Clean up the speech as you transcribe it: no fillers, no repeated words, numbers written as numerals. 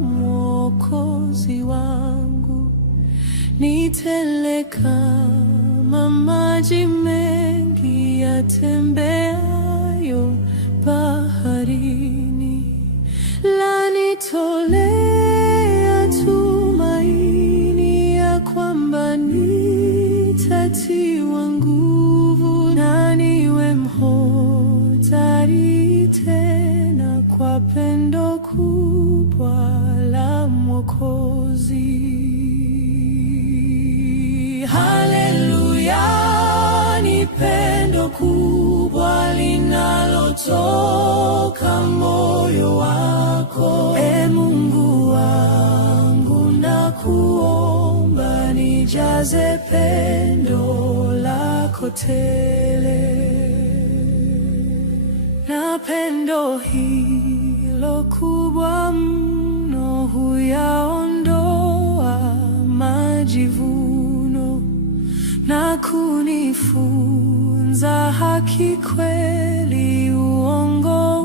Mwokozi wangu, ni tele kama maji mengi yatembeayo baharini. Lanitolea tumaini ya kwamba nitatiwa nguvu na niwe mhodari tena kwa pendo kubwa la Mwokozi. Haleluya, ni pendo kubwa linalotoka moyo wako. E Mungu wangu, nakuomba nijaze pendo lako tele. Na pendo hilo kubwa mno huyaondoa majivuno na kunifunza haki, kweli, uongo